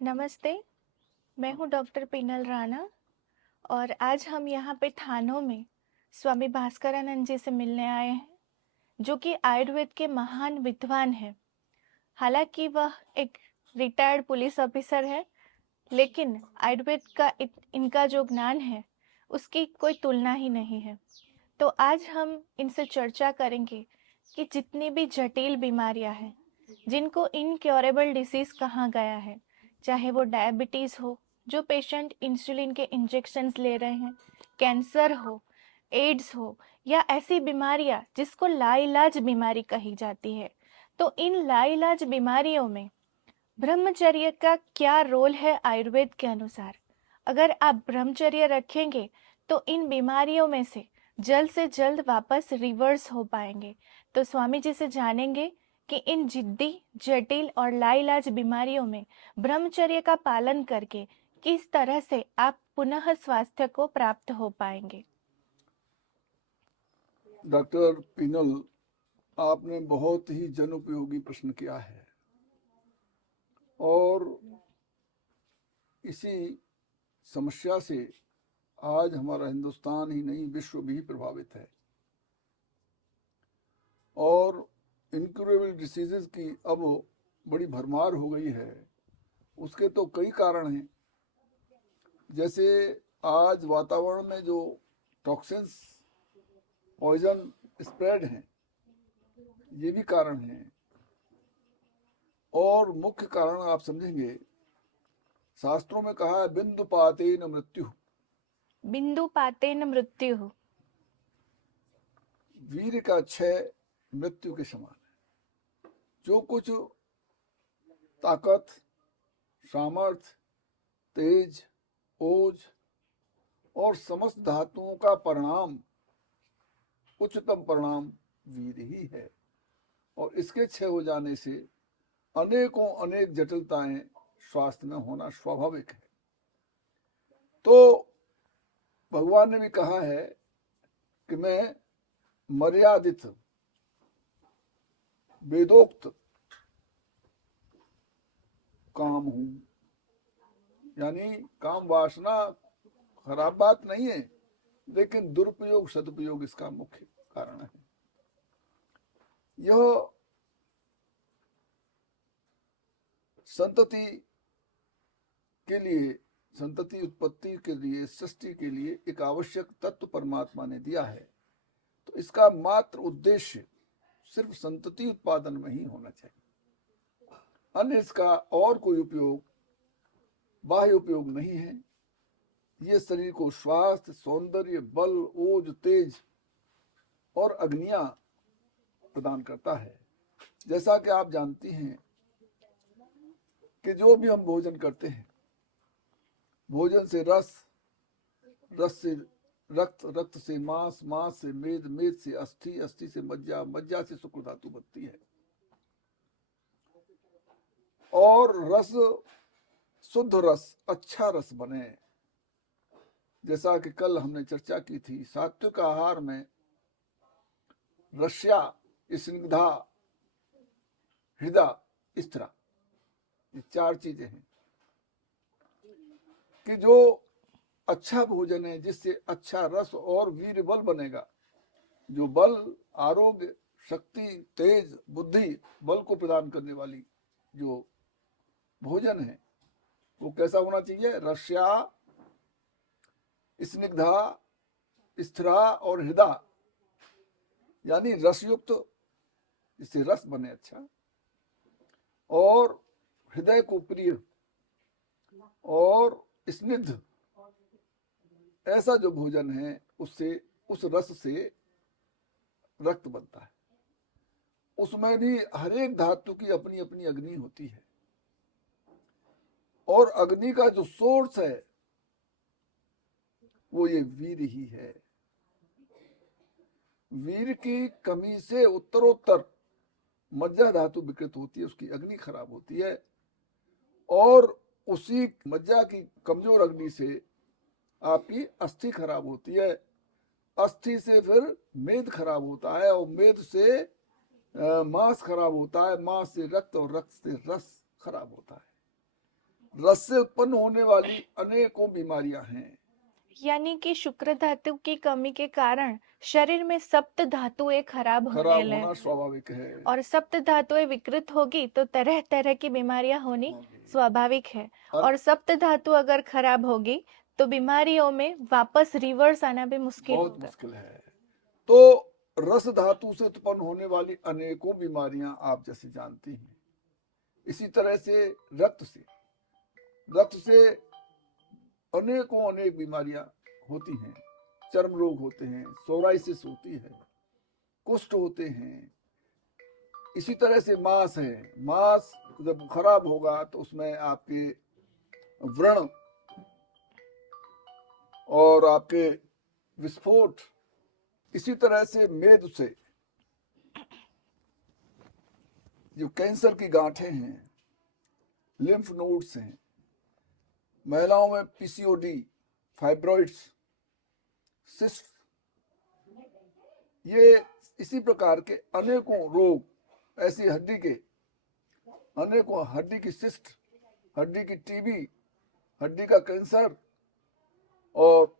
नमस्ते, मैं हूँ डॉक्टर पिनल राणा और आज हम यहाँ पे थानों में स्वामी भास्करानंद जी से मिलने आए हैं, जो कि आयुर्वेद के महान विद्वान हैं। हालांकि वह एक रिटायर्ड पुलिस ऑफिसर है, लेकिन आयुर्वेद का इनका जो ज्ञान है, उसकी कोई तुलना ही नहीं है। तो आज हम इनसे चर्चा करेंगे कि जितनी भी जटिल बीमारियां हैं, जिनको इनक्योरेबल डिसीज कहा गया है, चाहे वो डायबिटीज़ हो, जो पेशेंट इंसुलिन के इंजेक्शन्स ले रहे हैं, कैंसर हो, एड्स हो, या ऐसी बीमारियां जिसको लाइलाज बीमारी कही जाती है। तो इन लाइलाज बीमारियों में ब्रह्मचर्य का क्या रोल है आयुर्वेद के अनुसार? अगर आप ब्रह्मचर्य रखेंगे तो इन बीमारियों में से जल्द वापस रिवर्स हो पाएंगे। तो स्वामी जी से जानेंगे कि इन जिद्दी, जटिल और लाइलाज बीमारियों में ब्रह्मचर्य का पालन करके किस तरह से आप पुनः स्वास्थ्य को प्राप्त हो पाएंगे। डॉक्टर पिनल, आपने बहुत ही जनोपयोगी प्रश्न किया है और इसी समस्या से आज हमारा हिंदुस्तान ही नहीं विश्व भी प्रभावित है। और इनक्यूरेबल डिसीजेस की अब बड़ी भरमार हो गई है। उसके तो कई कारण हैं, जैसे आज वातावरण में जो टॉक्सिन्स, पॉइजन स्प्रेड हैं, ये भी कारण हैं। और मुख्य कारण आप समझेंगे, शास्त्रों में कहा है बिंदुपातेन मृत्यु। बिंदुपातेन मृत्यु। वीर का क्षय मृत्यु के समान है। जो कुछ ताकत, सामर्थ्य, तेज, ओज और समस्त धातुओं का परिणाम, उच्चतम परिणाम वीर ही है। और इसके क्षय हो जाने से अनेक जटिलताएं स्वास्थ्य में होना स्वाभाविक है। तो भगवान ने भी कहा है कि मैं मर्यादित, वेदोक्त काम हूं। यानी काम वासना खराब बात नहीं है, लेकिन दुरुपयोग सदुपयोग इसका मुख्य कारण है। यह संतति के लिए, संतति उत्पत्ति के लिए, सृष्टि के लिए एक आवश्यक तत्व परमात्मा ने दिया है। तो इसका मात्र उद्देश्य सिर्फ संतति उत्पादन में ही होना चाहिए। अन्य इसका और कोई उपयोग, बाह्य उपयोग नहीं है। ये शरीर को स्वास्थ्य, सौंदर्य, बल, ओज, तेज और अग्नियां प्रदान करता है। जैसा कि आप जानती हैं कि जो भी हम भोजन करते हैं, भोजन से रस, रस से रक्त, रक्त से मांस, मांस से मेद, मेद से अस्थि, अस्थि से मज्जा, मज्जा से शुक्र धातु बनती है। और रस, शुद्ध रस, अच्छा रस बने, जैसा कि कल हमने चर्चा की थी, सात्विक आहार में रस्या, स्निग्धा, हृदय, स्थिरा, ये चार चीजें हैं कि जो अच्छा भोजन है, जिससे अच्छा रस और वीर बल बनेगा। जो बल, आरोग्य, शक्ति, तेज, बुद्धि, बल को प्रदान करने वाली जो भोजन है, वो कैसा होना चाहिए? रस्या, स्निग्धा, स्थिरा और हृदय, यानी रसयुक्त, जिससे रस बने अच्छा, और हृदय को प्रिय, और स्निग्ध, ऐसा जो भोजन है उससे, उस रस से रक्त बनता है। उसमें भी हर एक धातु की अपनी अपनी अग्नि होती है, और अग्नि का जो सोर्स है वो ये वीर ही है। वीर की कमी से उत्तरोत्तर मज्जा धातु विकृत होती है, उसकी अग्नि खराब होती है। और उसी मज्जा की कमजोर अग्नि से आपकी अस्थि खराब होती है। अस्थि से फिर मेद खराब होता है, और मेद से मांस खराब होता है, मांस से रक्त, और रक्त से रस खराब होता है। रस से उत्पन्न होने वाली अनेकों बीमारियां हैं। यानी कि शुक्र धातु की कमी के कारण शरीर में सप्त धातुएं खराब होने खराब लगे होना स्वाभाविक है। और सप्त धातुएं विकृत होगी तो तरह तरह की बीमारियां होनी स्वाभाविक है। और सप्त धातु अगर खराब होगी तो बीमारियों में वापस रिवर्स आना भी मुश्किल बहुत होगा। मुश्किल है। तो रस धातु से उत्पन्न होने वाली अनेकों बीमारियां आप जैसे जानती हैं, इसी तरह से रक्त से अनेकों अनेक बीमारियां होती हैं। चर्म रोग होते हैं, सोराइसिस होती है, कुष्ठ होते हैं। इसी तरह से मांस है, मांस जब खराब होगा तो उसमें आपके व्रण और आपके विस्फोट, इसी तरह से मेद से जो कैंसर की गांठें हैं, लिम्फ नोड्स हैं, महिलाओं में पीसीओडी, फाइब्रॉइड्स, सिस्ट, ये इसी प्रकार के अनेकों रोग, ऐसी अनेकों हड्डी की सिस्ट, हड्डी की टीबी, हड्डी का कैंसर और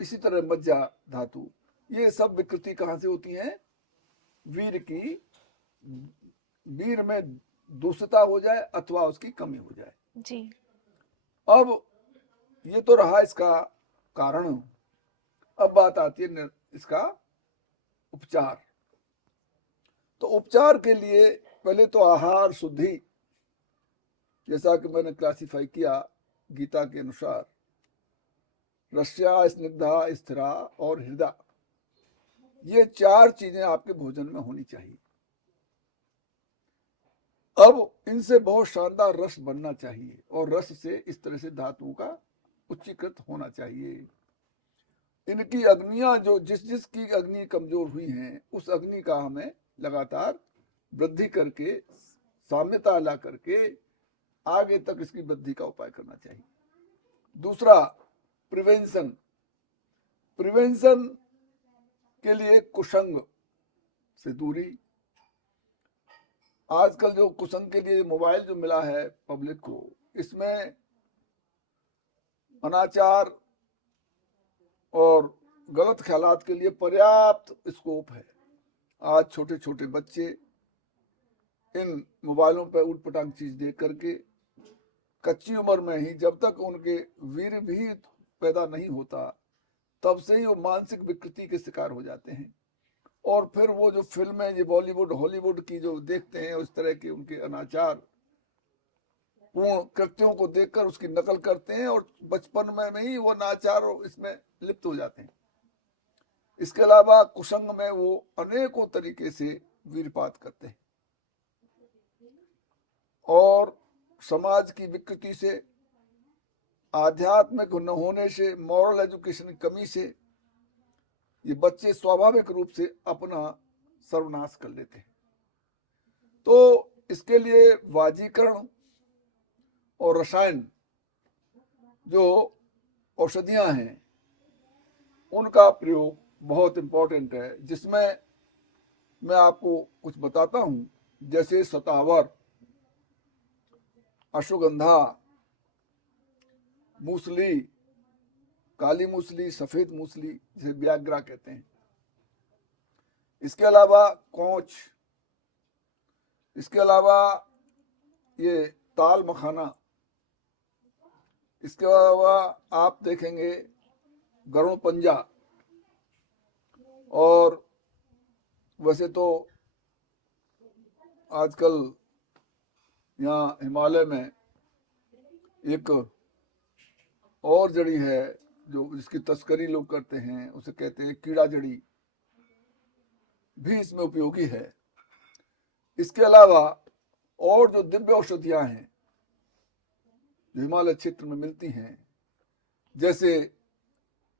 इसी तरह मज्जा धातु, ये सब विकृति कहाँ से होती हैं? वीर में दूषिता हो जाए अथवा उसकी कमी हो जाए जी। अब ये तो रहा इसका कारण। अब बात आती है इसका उपचार। तो उपचार के लिए पहले तो आहार शुद्धि, जैसा कि मैंने क्लासिफाई किया गीता के अनुसार, रस्या, स्निग्धा, स्थिरा और हृदय, ये 4 चीजें आपके भोजन में होनी चाहिए। अब इनसे बहुत शानदार रस बनना चाहिए और रस से इस तरह से धातुओं का उच्चीकृत होना चाहिए। इनकी अग्नियां जो जिस की अग्नि कमजोर हुई हैं, उस अग्नि का हमें लगातार वृद्धि करके, साम्यता ला करके आगे तक इसकी वृद्धि का उपाय करना चाहिए। दूसरा, प्रिवेंशन के लिए कुसंग से दूरी। आजकल जो कुसंग के लिए मोबाइल जो मिला है पब्लिक को, इसमें अनाचार और गलत ख्यालात के लिए पर्याप्त स्कोप है। आज छोटे छोटे बच्चे इन मोबाइलों पर उटपटांग चीज देख करके कच्ची उम्र में ही, जब तक उनके वीर भी पैदा नहीं होता, तब से ही वो मानसिक विकृति के शिकार हो जाते हैं। और फिर वो जो फिल्में, ये बॉलीवुड हॉलीवुड की जो देखते हैं, उस तरह के उनके अनाचार पूर्ण कृत्यों को देखकर उसकी नकल करते हैं और बचपन में ही वो नाचार इसमें लिप्त हो जाते हैं। इसके अलावा कुसंग में वो अनेकों तरीके से वीरपात करते हैं और समाज की विकृति से, आध्यात्मिक न होने से, मॉरल एजुकेशन की कमी से ये बच्चे स्वाभाविक रूप से अपना सर्वनाश कर लेते हैं। तो इसके लिए वाजीकरण और रसायन जो औषधियां हैं, उनका प्रयोग बहुत इंपॉर्टेंट है, जिसमें मैं आपको कुछ बताता हूं। जैसे सतावर, अश्वगंधा, मूसली, काली मूसली, सफेद मूसली, जिसे व्याग्रा कहते हैं। इसके अलावा कौच, इसके अलावा ये ताल मखाना, इसके अलावा आप देखेंगे गरुड़ पंजा। और वैसे तो आजकल यहाँ हिमालय में एक और जड़ी है जो जिसकी तस्करी लोग करते हैं, उसे कहते हैं कीड़ा जड़ी, भी इसमें उपयोगी है। इसके अलावा और जो दिव्य औषधियां हैं जो हिमालय क्षेत्र में मिलती हैं, जैसे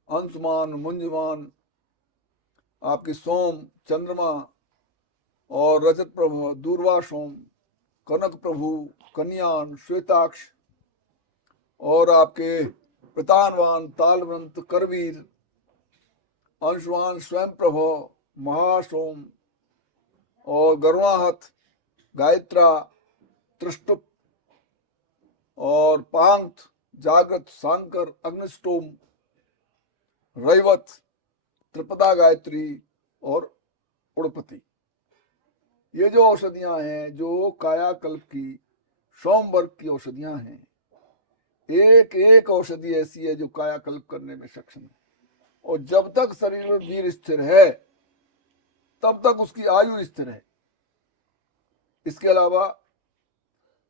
अंशुमान, मुंजमान, आपकी सोम, चंद्रमा और रजत प्रभु, दूर्वा सोम, कनक प्रभु, कन्यान, श्वेताक्ष और आपके प्रतानवान, तालवंत, करवीर, अंशुमान, स्वयं प्रभु, महासोम और गरुणाहत, गायत्रा, त्रिष्टुप और पांक्त, जागृत, सांकर, अग्निष्टोम, रैवत, त्रिपदा गायत्री और उड़पति। ये जो औषधियां हैं, जो कायाकल्प की सोमवर्ग की औषधियां हैं, एक एक औषधि ऐसी है जो कायाकल्प करने में सक्षम है। और जब तक शरीर में वीर स्थिर है तब तक उसकी आयु स्थिर है। इसके अलावा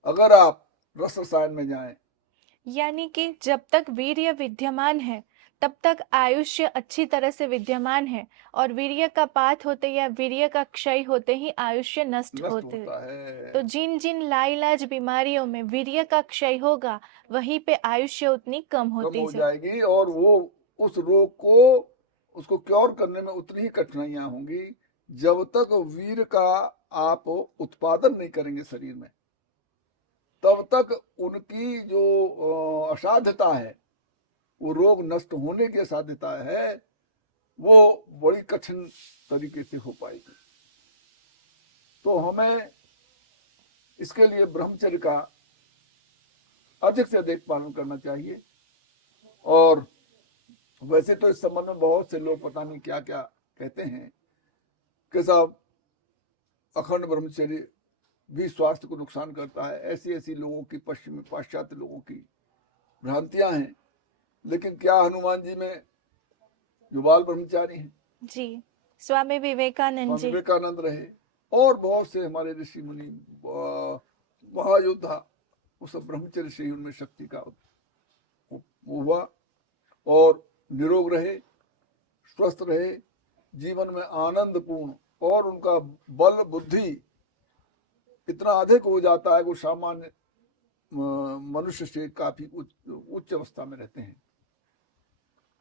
अगर आप रस रसायन में जाएं, यानी कि जब तक वीर्य विद्यमान है तब तक आयुष्य अच्छी तरह से विद्यमान है, और वीर्य का पात होते या वीर्य का क्षय होते ही आयुष्य नष्ट नष्ट होते। होता है। तो जिन जिन लाइलाज बीमारियों में वीर्य का क्षय होगा वहीं पे आयुष्य उतनी कम कम होती हो जाए। जाएगी और वो उस रोग को, उसको क्योर करने में उतनी ही कठिनाइयां होंगी जब तक वीर का आप उत्पादन नहीं करेंगे शरीर में, तब तक उनकी जो असाध्यता है, वो रोग नष्ट होने की असाध्यता है, वो बड़ी कठिन तरीके से हो पाएगी। तो हमें इसके लिए ब्रह्मचर्य का अधिक से अधिक पालन करना चाहिए। और वैसे तो इस संबंध में बहुत से लोग पता नहीं क्या क्या कहते हैं कि साहब अखंड ब्रह्मचर्य भी स्वास्थ्य को नुकसान करता है। ऐसी ऐसी लोगों की, पश्चिमी पाश्चात्य लोगों की भ्रांतियां हैं। लेकिन क्या हनुमान जी में जो बाल ब्रह्मचारी हैं, जी, स्वामी विवेकानंद स्वामी जी, विवेकानंद रहे, और बहुत से हमारे ऋषि मुनि, महायोद्धा, वो सब ब्रह्मचर्य से ही उनमें शक्ति का हुआ और निरोग रहे, स्वस्थ रहे, जीवन में आनंद पूर्ण, और उनका बल बुद्धि इतना अधिक हो जाता है कि वो सामान्य मनुष्य से काफी उच्च अवस्था में रहते हैं।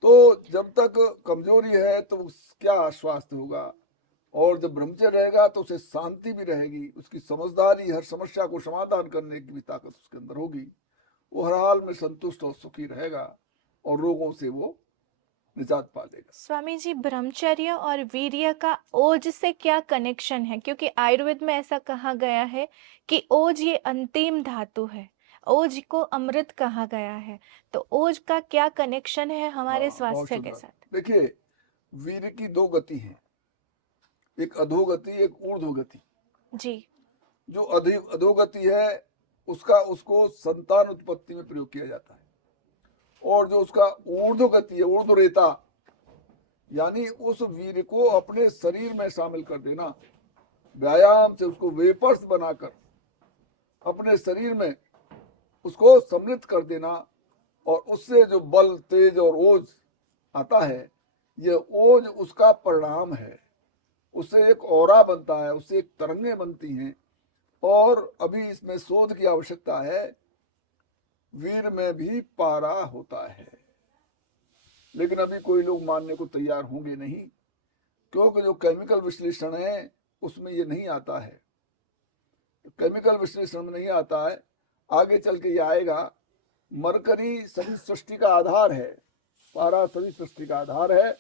तो जब तक कमजोरी है तो क्या स्वास्थ्य होगा, और जब ब्रह्मचर्य रहेगा तो उसे शांति भी रहेगी, उसकी समझदारी, हर समस्या को समाधान करने की भी ताकत उसके अंदर होगी। वो हर हाल में संतुष्ट और सुखी रहेगा और रोगों से वो निजात पा लेगा। स्वामी जी, ब्रह्मचर्य और वीर्य का ओज से क्या कनेक्शन है? क्योंकि आयुर्वेद में ऐसा कहा गया है कि ओज ये अंतिम धातु है, ओज को अमृत कहा गया है। तो ओज का क्या कनेक्शन है हमारे हाँ, बहुत स्वास्थ्य के सुंदर। साथ? देखिए, वीर की दो गति है, एक अधोगति, एक ऊर्ध्वगति। जी, जो अधोगति है उसको संतान उत्पत्ति में प्रयोग किया जाता है, और जो उसका ऊर्ध्वगति है, ऊर्ध्वरेता, यानी उस वीर को अपने शरीर में शामिल कर देना, व्यायाम से उसको वेपर्स बनाकर अपने शरीर में उसको सम्मिलित कर देना, और उससे जो बल, तेज और ओज आता है, यह ओज उसका परिणाम है। उससे एक ऑरा बनता है, उससे एक तरंगें बनती हैं, और अभी इसमें शोध की आवश्यकता है। वीर में भी पारा होता है, लेकिन अभी कोई लोग मानने को तैयार होंगे नहीं, क्योंकि जो केमिकल विश्लेषण है उसमें ये नहीं आता है। केमिकल विश्लेषण में नहीं आता है, आगे चल के ये आएगा। मरकरी सभी सृष्टि का आधार है, पारा सभी सृष्टि का आधार है,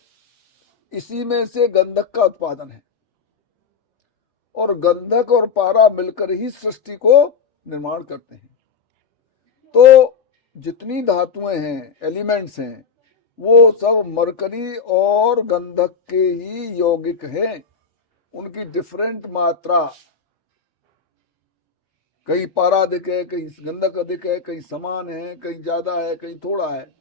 इसी में से गंधक का उत्पादन है, और गंधक और पारा मिलकर ही सृष्टि को निर्माण करते हैं। तो जितनी धातुएं हैं, एलिमेंट्स हैं, वो सब मरकरी और गंधक के ही यौगिक हैं। उनकी डिफरेंट मात्रा, कहीं पारा अधिक है, कहीं गंधक अधिक है, कहीं समान है, कहीं ज्यादा है, कहीं थोड़ा है।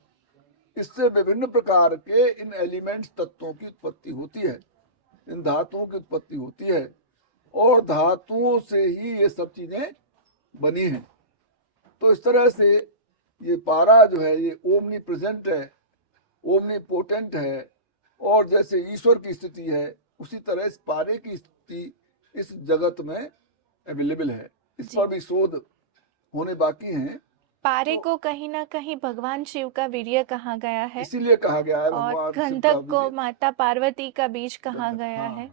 इससे विभिन्न प्रकार के इन एलिमेंट्स, तत्वों की उत्पत्ति होती है, इन धातुओं की उत्पत्ति होती है, और धातुओं से ही ये सब चीजें बनी हैं। तो इस तरह से ये पारा जो है, ये ओमनी प्रेजेंट है, ओमनी पोटेंट है, और जैसे ईश्वर की स्थिति है, उसी तरह इस पारे की स्थिति इस जगत में अवेलेबल है। इस पर भी शोध होने बाकी हैं। पारे को कहीं ना कहीं भगवान शिव का वीर्य कहा गया है, इसीलिए कहा गया है और भगवान शिव का गंधक को वीर्य। माता पार्वती का बीज कहा गंधक, गया हाँ, है।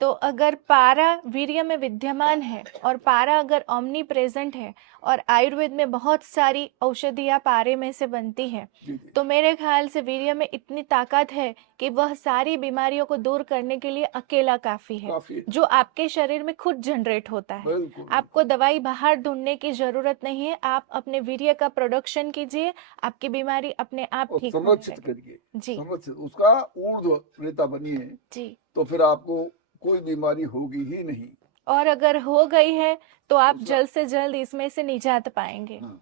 तो अगर पारा वीर्य में विद्यमान है और पारा अगर ओमनी प्रेजेंट है और आयुर्वेद में बहुत सारी औषधियाँ पारे में से बनती है, जी जी तो मेरे ख्याल से वीर्य में इतनी ताकत है कि वह सारी बीमारियों को दूर करने के लिए अकेला काफी है, काफी है। जो आपके शरीर में खुद जनरेट होता है। बिल्कुल आपको दवाई बाहर ढूंढने की जरूरत नहीं है, आप अपने वीर्य का प्रोडक्शन कीजिए, आपकी बीमारी अपने आप और ठीक होने संरक्षित लगेगी। करिए, जी संरक्षित उसका ऊर्ध्व नेता बनिए, जी। तो फिर आपको कोई बीमारी होगी ही नहीं। और अगर हो गई है तो आप दूसरा, जल्द से जल्द इसमें से निजात पाएंगे। हाँ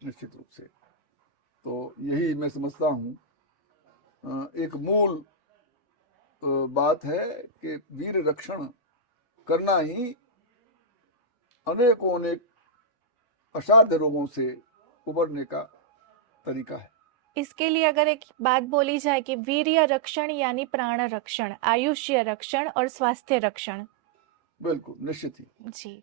निश्चित रूप से। तो यही मैं समझता हूँ एक मूल बात है कि वीर रक्षण करना ही अनेकों अनेक असाध्य रोगों से उबरने का तरीका है। इसके लिए अगर एक बात बोली जाए कि वीर्य रक्षण यानी प्राण रक्षण, आयुष्य रक्षण और स्वास्थ्य रक्षण। बिल्कुल निश्चित ही। जी।